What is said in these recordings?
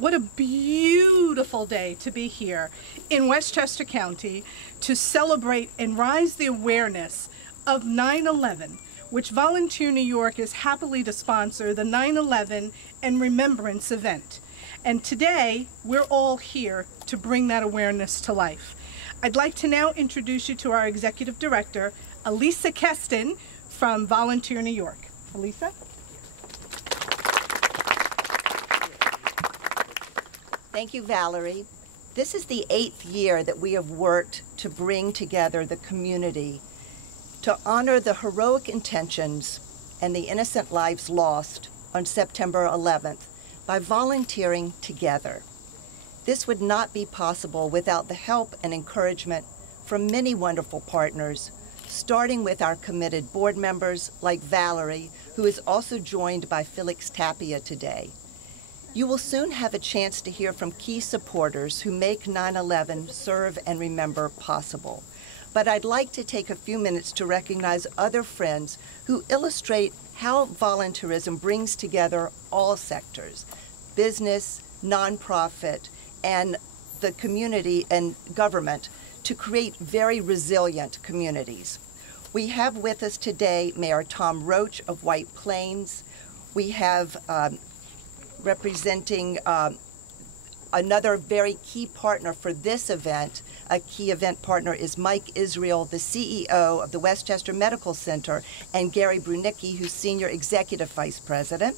What a beautiful day to be here in Westchester County to celebrate and raise the awareness of 9/11, which Volunteer New York is happily to sponsor the 9/11 and Remembrance event. And today, we're all here to bring that awareness to life. I'd like to now introduce you to our Executive Director, Elisa Keston from Volunteer New York. Elisa? Thank you, Valerie. This is the 8th year that we have worked to bring together the community to honor the heroic intentions and the innocent lives lost on September 11th by volunteering together. This would not be possible without the help and encouragement from many wonderful partners, starting with our committed board members like Valerie, who is also joined by Felix Tapia today. You will soon have a chance to hear from key supporters who make 9/11 Serve and Remember possible. But I'd like to take a few minutes to recognize other friends who illustrate how volunteerism brings together all sectors, business, nonprofit, and the community and government to create very resilient communities. We have with us today Mayor Tom Roach of White Plains. We have representing another very key partner for this event. A key event partner is Mike Israel, the CEO of the Westchester Medical Center, and Gary Brunicki, who's Senior Executive Vice President.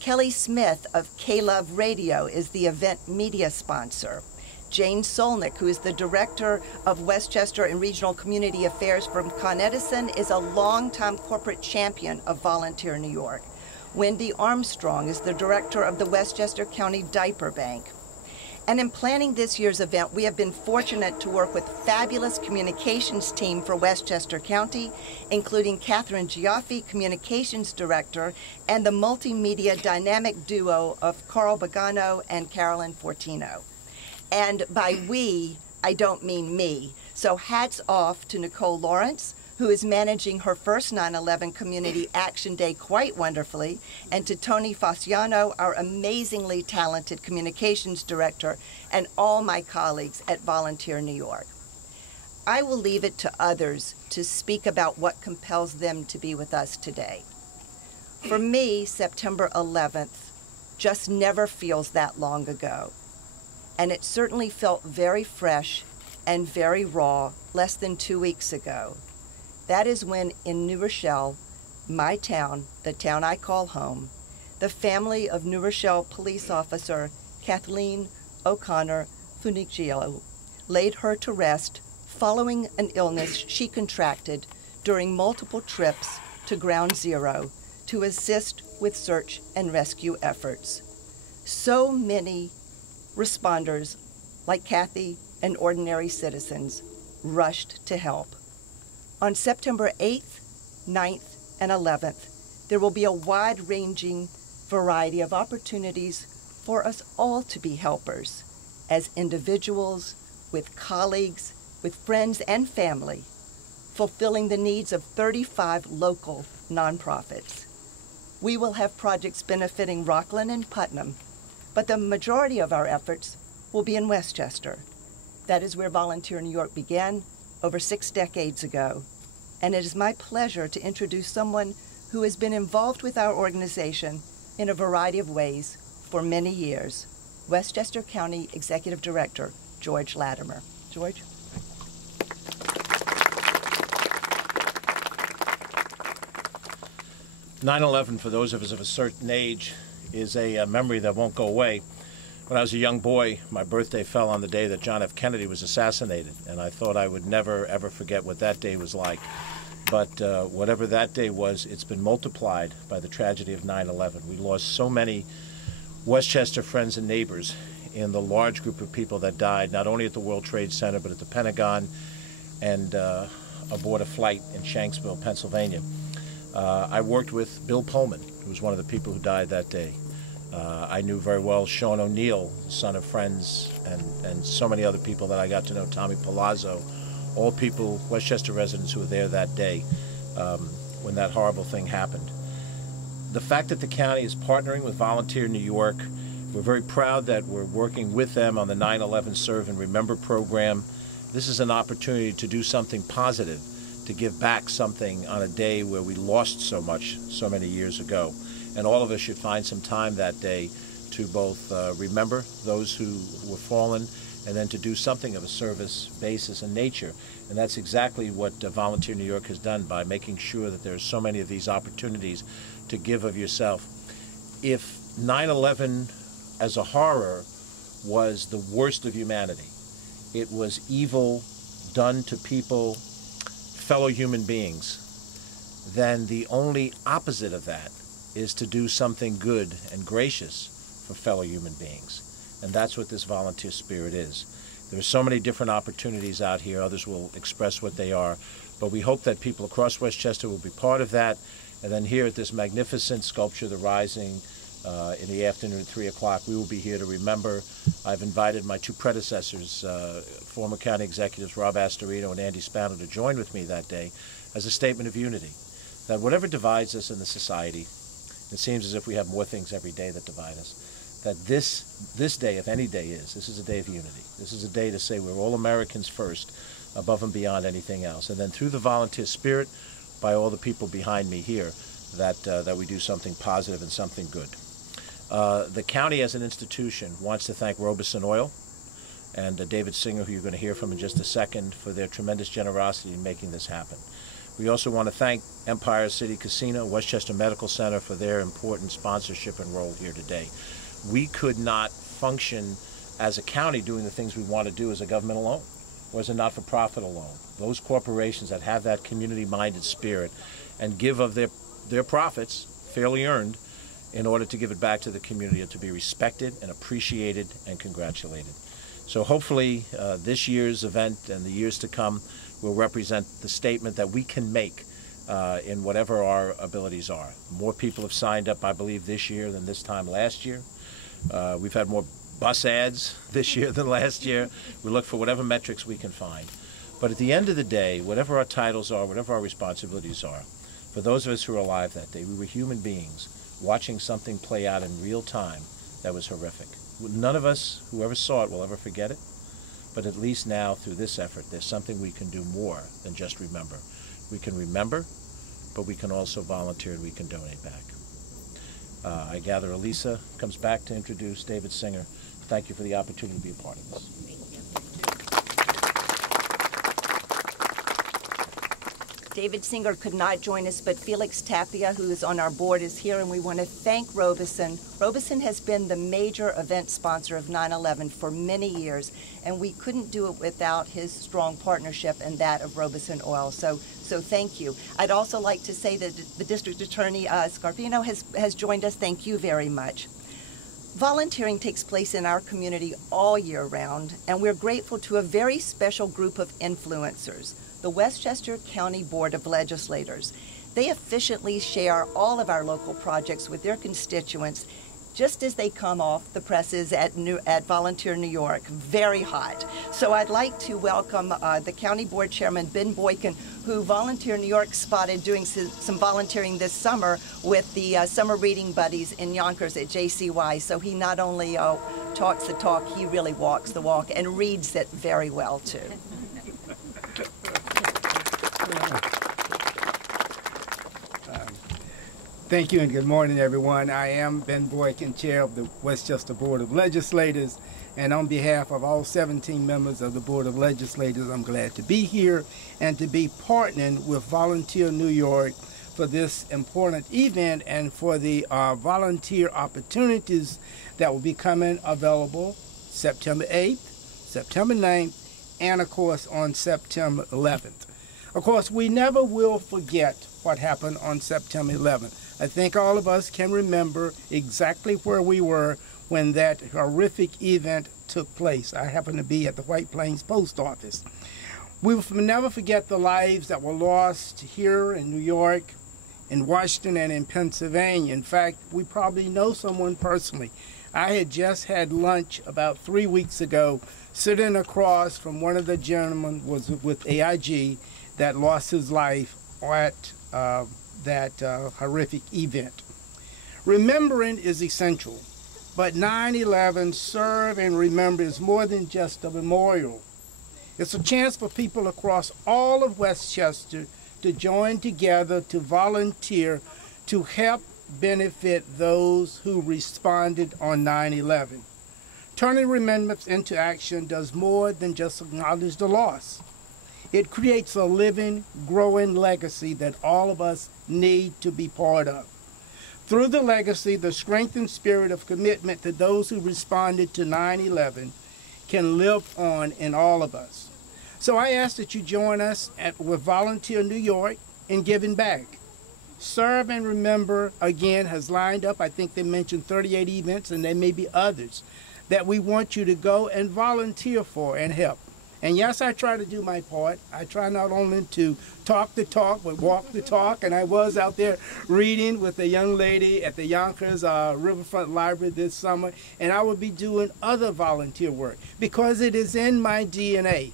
Kelly Smith of K-Love Radio is the event media sponsor. Jane Solnick, who is the Director of Westchester and Regional Community Affairs from Con Edison, is a longtime corporate champion of Volunteer New York. Wendy Armstrong is the Director of the Westchester County Diaper Bank. And in planning this year's event, we have been fortunate to work with fabulous communications team for Westchester County, including Catherine Giaffi, Communications Director, and the multimedia dynamic duo of Carl Bagano and Carolyn Fortino. And by we, I don't mean me. So hats off to Nicole Lawrence, who is managing her first 9/11 Community Action Day quite wonderfully, and to Tony Fasciano, our amazingly talented communications director, and all my colleagues at Volunteer New York. I will leave it to others to speak about what compels them to be with us today. For me, September 11th just never feels that long ago, and it certainly felt very fresh and very raw less than 2 weeks ago. That is when in New Rochelle, my town, the town I call home, the family of New Rochelle police officer Kathleen O'Connor Funicello laid her to rest following an illness she contracted during multiple trips to Ground Zero to assist with search and rescue efforts. So many responders, like Kathy and ordinary citizens, rushed to help. On September 8th, 9th, and 11th, there will be a wide-ranging variety of opportunities for us all to be helpers, as individuals, with colleagues, with friends and family, fulfilling the needs of 35 local nonprofits. We will have projects benefiting Rockland and Putnam, but the majority of our efforts will be in Westchester. That is where Volunteer New York began over 6 decades ago, and it is my pleasure to introduce someone who has been involved with our organization in a variety of ways for many years, Westchester County Executive Director, George Latimer. George? "9/11, for those of us of a certain age, is a memory that won't go away. When I was a young boy, my birthday fell on the day that John F. Kennedy was assassinated, and I thought I would never, ever forget what that day was like. But whatever that day was, it's been multiplied by the tragedy of 9/11. We lost so many Westchester friends and neighbors in the large group of people that died, not only at the World Trade Center, but at the Pentagon and aboard a flight in Shanksville, Pennsylvania. I worked with Bill Pullman, who was one of the people who died that day. I knew very well Sean O'Neill, son of friends, and so many other people that I got to know, Tommy Palazzo, all people, Westchester residents who were there that day when that horrible thing happened. The fact that the county is partnering with Volunteer New York We're very proud that we're working with them on the 9/11 Serve and Remember program. This is an opportunity to do something positive, to give back something on a day where we lost so much so many years ago. And all of us should find some time that day to both remember those who were fallen and then to do something of a service basis in nature. And that's exactly what Volunteer New York has done by making sure that there are so many of these opportunities to give of yourself. If 9/11 as a horror was the worst of humanity, it was evil done to people, fellow human beings, then the only opposite of that is to do something good and gracious for fellow human beings. And that's what this volunteer spirit is. There are so many different opportunities out here. Others will express what they are. But we hope that people across Westchester will be part of that. And then here at this magnificent sculpture, The Rising, in the afternoon at 3 o'clock, we will be here to remember. I've invited my two predecessors, former county executives Rob Astorino and Andy Spano, to join with me that day as a statement of unity. That whatever divides us in the society, it seems as if we have more things every day that divide us, that this day, if any day is, this is a day of unity. This is a day to say we're all Americans first, above and beyond anything else. And then through the volunteer spirit, by all the people behind me here, that we do something positive and something good. The county as an institution wants to thank Robeson Oil and David Singer, who you're going to hear from in just a second, for their tremendous generosity in making this happen. We also want to thank Empire City Casino, Westchester Medical Center for their important sponsorship and role here today. We could not function as a county doing the things we want to do as a government alone or as a not-for-profit alone. Those corporations that have that community-minded spirit and give of their profits, fairly earned, in order to give it back to the community, to be respected and appreciated and congratulated. So hopefully this year's event and the years to come will represent the statement that we can make in whatever our abilities are. More people have signed up, I believe, this year than this time last year. We've had more bus ads this year than last year. We look for whatever metrics we can find. But at the end of the day, whatever our titles are, whatever our responsibilities are, for those of us who are alive that day, we were human beings watching something play out in real time that was horrific. None of us, whoever saw it, will ever forget it. But at least now, through this effort, there's something we can do more than just remember. We can remember, but we can also volunteer and we can donate back. I gather Elisa comes back to introduce David Singer. Thank you for the opportunity to be a part of this. David Singer could not join us, but Felix Tapia, who is on our board, is here, and we want to thank Robeson. Robeson has been the major event sponsor of 9/11 for many years, and we couldn't do it without his strong partnership and that of Robeson Oil. So thank you. I'd also like to say that the District Attorney Scarpino has joined us. Thank you very much. Volunteering takes place in our community all year round, and we're grateful to a very special group of influencers, the Westchester County Board of Legislators. They efficiently share all of our local projects with their constituents just as they come off the presses at Volunteer New York, very hot. So I'd like to welcome the County Board Chairman, Ben Boykin, who Volunteer New York spotted doing some volunteering this summer with the Summer Reading Buddies in Yonkers at JCY. So he not only talks the talk, he really walks the walk and reads it very well, too. Thank you and good morning, everyone. I am Ben Boykin, Chair of the Westchester Board of Legislators, and on behalf of all 17 members of the Board of Legislators, I'm glad to be here and to be partnering with Volunteer New York for this important event and for the volunteer opportunities that will be coming available September 8th, September 9th, and of course on September 11th. Of course, we never will forget what happened on September 11th. I think all of us can remember exactly where we were when that horrific event took place. I happened to be at the White Plains Post Office. We will never forget the lives that were lost here in New York, in Washington, and in Pennsylvania. In fact, we probably know someone personally. I had just had lunch about 3 weeks ago, sitting across from one of the gentlemen was with AIG that lost his life at that horrific event. Remembering is essential, But 9/11 Serve and Remember is more than just a memorial. It's a chance for people across all of Westchester to join together to volunteer to help benefit those who responded on 9/11. Turning remembrance into action does more than just acknowledge the loss. It creates a living, growing legacy that all of us need to be part of. Through the legacy, the strengthened spirit of commitment to those who responded to 9/11 can live on in all of us. So I ask that you join us with Volunteer New York in giving back. Serve and Remember, again, has lined up, I think they mentioned 38 events, and there may be others, that we want you to go and volunteer for and help. And yes, I try to do my part. I try not only to talk the talk, but walk the talk. And I was out there reading with a young lady at the Yonkers Riverfront Library this summer, and I will be doing other volunteer work because it is in my DNA.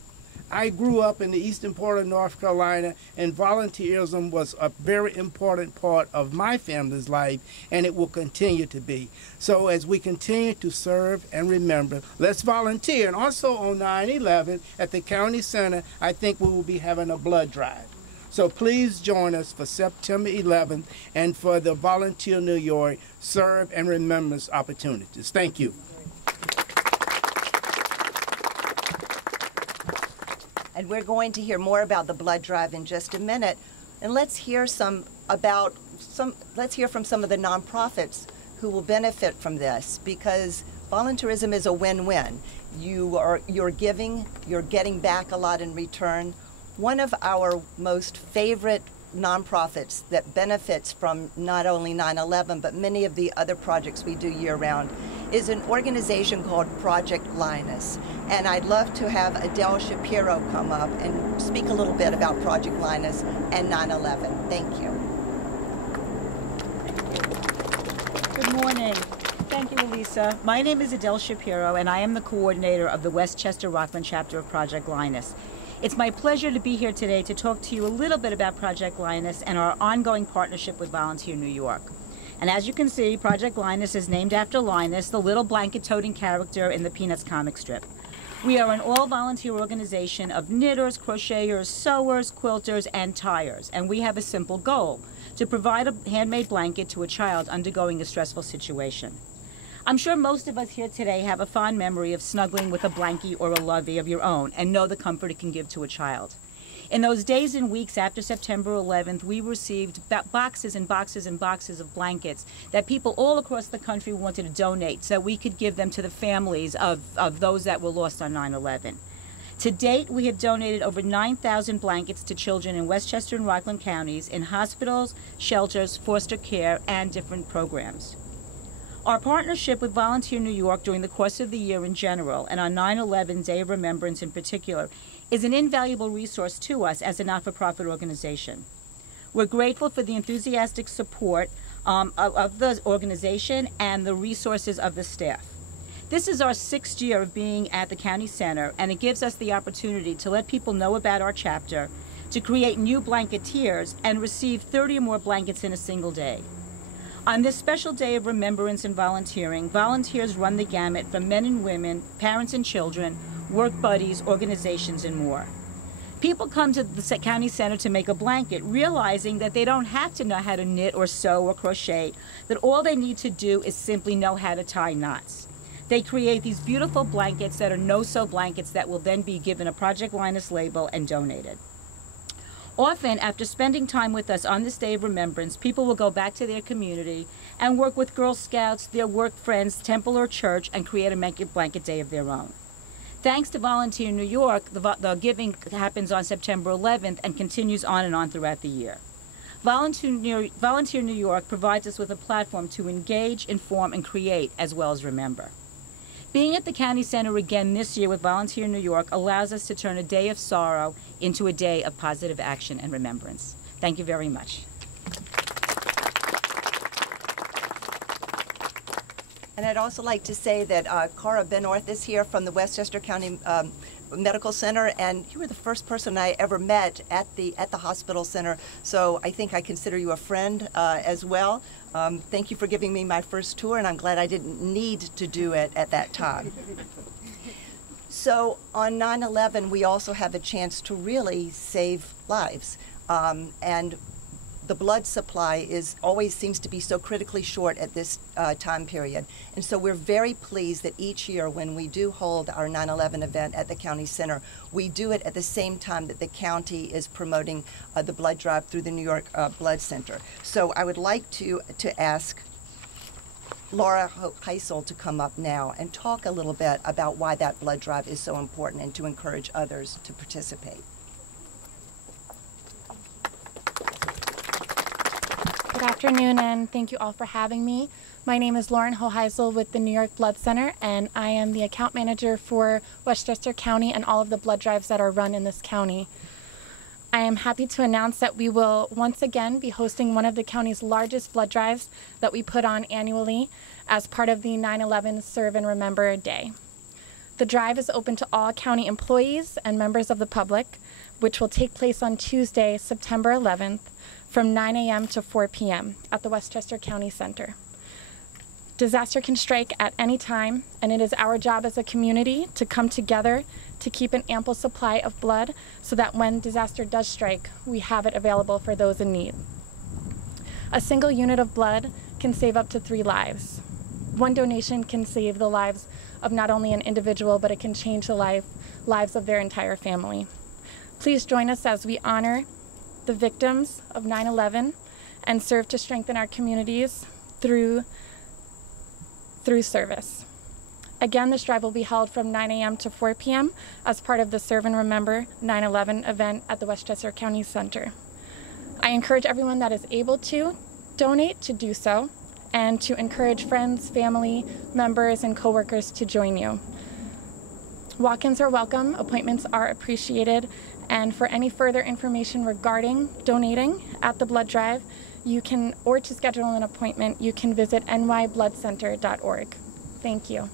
I grew up in the eastern part of North Carolina, and volunteerism was a very important part of my family's life, and it will continue to be. So as we continue to serve and remember, let's volunteer. And also on 9/11 at the County Center, I think we will be having a blood drive. So please join us for September 11th and for the Volunteer New York Serve and Remembrance opportunities. Thank you. And we're going to hear more about the blood drive in just a minute. And let's hear from some of the nonprofits who will benefit from this, because volunteerism is a win-win. You're giving, you're getting back a lot in return. One of our most favorite nonprofits that benefits from not only 9/11 but many of the other projects we do year-round is an organization called Project Linus. And I'd love to have Adele Shapiro come up and speak a little bit about Project Linus and 9/11. Thank you. Good morning. Thank you, Elisa. My name is Adele Shapiro, and I am the coordinator of the Westchester Rockland chapter of Project Linus. It's my pleasure to be here today to talk to you a little bit about Project Linus and our ongoing partnership with Volunteer New York. And as you can see, Project Linus is named after Linus, the little blanket-toting character in the Peanuts comic strip. We are an all-volunteer organization of knitters, crocheters, sewers, quilters, and tyers, and we have a simple goal: to provide a handmade blanket to a child undergoing a stressful situation. I'm sure most of us here today have a fond memory of snuggling with a blankie or a lovey of your own and know the comfort it can give to a child. In those days and weeks after September 11th, we received boxes and boxes and boxes of blankets that people all across the country wanted to donate so we could give them to the families of those that were lost on 9/11. To date, we have donated over 9,000 blankets to children in Westchester and Rockland counties in hospitals, shelters, foster care, and different programs. Our partnership with Volunteer New York during the course of the year in general, and on 9/11 Day of Remembrance in particular, is an invaluable resource to us as a not-for-profit organization. We're grateful for the enthusiastic support of the organization and the resources of the staff. This is our 6th year of being at the County Center, and it gives us the opportunity to let people know about our chapter, to create new blanketeers, and receive 30 or more blankets in a single day. On this special day of remembrance and volunteering, volunteers run the gamut from men and women, parents and children, work buddies, organizations, and more. People come to the County Center to make a blanket, realizing that they don't have to know how to knit or sew or crochet, that all they need to do is simply know how to tie knots. They create these beautiful blankets that are no-sew blankets that will then be given a Project Linus label and donated. Often, after spending time with us on this day of remembrance, people will go back to their community and work with Girl Scouts, their work friends, temple or church, and create a blanket day of their own. Thanks to Volunteer New York, the giving happens on September 11th and continues on and on throughout the year. Volunteer New York provides us with a platform to engage, inform, and create, as well as remember. Being at the County Center again this year with Volunteer New York allows us to turn a day of sorrow into a day of positive action and remembrance. Thank you very much. And I'd also like to say that Cara Benorth is here from the Westchester County Medical Center, and you were the first person I ever met at the hospital center, so I think I consider you a friend as well. Thank you for giving me my first tour, and I'm glad I didn't need to do it at that time. So on 9/11, we also have a chance to really save lives, and the blood supply always seems to be so critically short at this time period. And so we're very pleased that each year when we do hold our 9/11 event at the county center, we do it at the same time that the county is promoting the blood drive through the New York Blood Center. So I would like to ask Laura Heisel to come up now and talk a little bit about why that blood drive is so important and to encourage others to participate. Good afternoon, and thank you all for having me. My name is Lauren Hoheisel with the New York Blood Center, and I am the account manager for Westchester County and all of the blood drives that are run in this county. I am happy to announce that we will once again be hosting one of the county's largest blood drives that we put on annually as part of the 9/11 Serve and Remember Day. The drive is open to all county employees and members of the public, which will take place on Tuesday, September 11th, from 9 a.m. to 4 p.m. at the Westchester County Center. Disaster can strike at any time, and it is our job as a community to come together to keep an ample supply of blood so that when disaster does strike, we have it available for those in need. A single unit of blood can save up to 3 lives. One donation can save the lives of not only an individual, but it can change the lives of their entire family. Please join us as we honor the victims of 9/11 and serve to strengthen our communities through service. Again, this drive will be held from 9 a.m. to 4 p.m. as part of the Serve and Remember 9/11 event at the Westchester County Center. I encourage everyone that is able to donate to do so, and to encourage friends, family members, and coworkers to join you. Walk-ins are welcome, appointments are appreciated, and for any further information regarding donating at the blood drive, or to schedule an appointment, you can visit nybloodcenter.org. Thank you.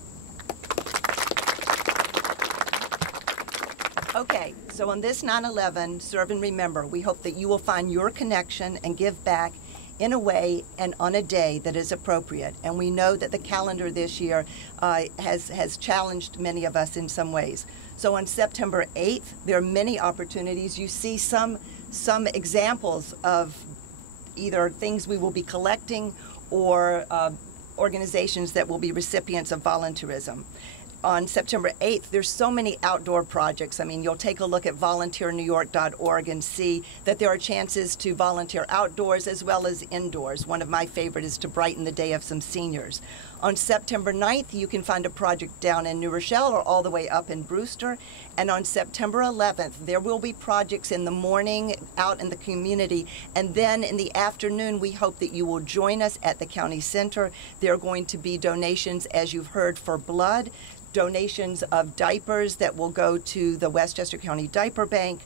Okay, so on this 9/11 Serve and Remember, we hope that you will find your connection and give back in a way and on a day that is appropriate. And we know that the calendar this year has challenged many of us in some ways. So on September 8th, there are many opportunities. You see some examples of either things we will be collecting or organizations that will be recipients of volunteerism. On September 8th, there's so many outdoor projects. I mean, you'll take a look at volunteernewyork.org and see that there are chances to volunteer outdoors as well as indoors. One of my favorite is to brighten the day of some seniors. On September 9th, you can find a project down in New Rochelle or all the way up in Brewster. And on September 11th, there will be projects in the morning out in the community. And then in the afternoon, we hope that you will join us at the county center. There are going to be donations, as you've heard, for blood, donations of diapers that will go to the Westchester County Diaper Bank.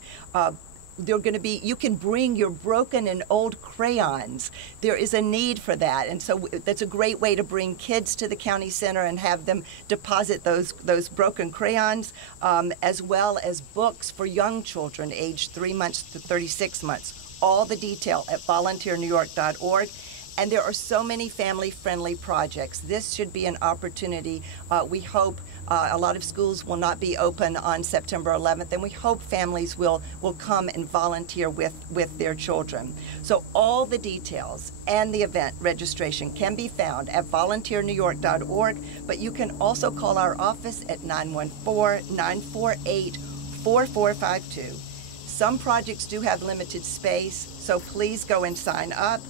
They're going to be, you can bring your broken and old crayons. There is a need for that. And so that's a great way to bring kids to the county center and have them deposit those broken crayons, as well as books for young children aged 3 months to 36 months. All the detail at volunteernewyork.org. And there are so many family-friendly projects. This should be an opportunity. We hope a lot of schools will not be open on September 11th, and we hope families will come and volunteer with their children. So all the details and the event registration can be found at volunteernewyork.org, but you can also call our office at 914-948-4452. Some projects do have limited space, so please go and sign up.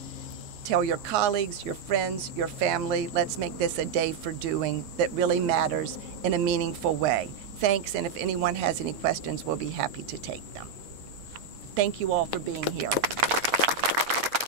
Tell your colleagues, your friends, your family, let's make this a day for doing that really matters in a meaningful way. Thanks, and if anyone has any questions, we'll be happy to take them. Thank you all for being here.